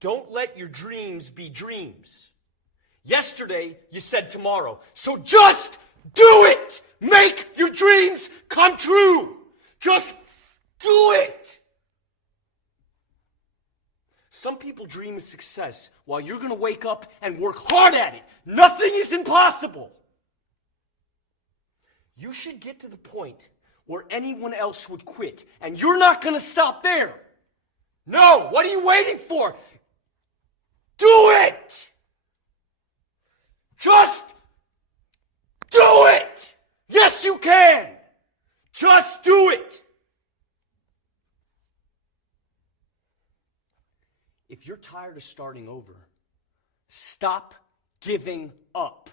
Don't let your dreams be dreams. Yesterday, you said tomorrow. So just do it! Make your dreams come true! Just do it! Some people dream of success while you're going to wake up and work hard at it. Nothing is impossible. You should get to the point where anyone else would quit, and you're not going to stop there. No, what are you waiting for? Do it! Just do it! Yes, you can! Just do it! If you're tired of starting over, stop giving up.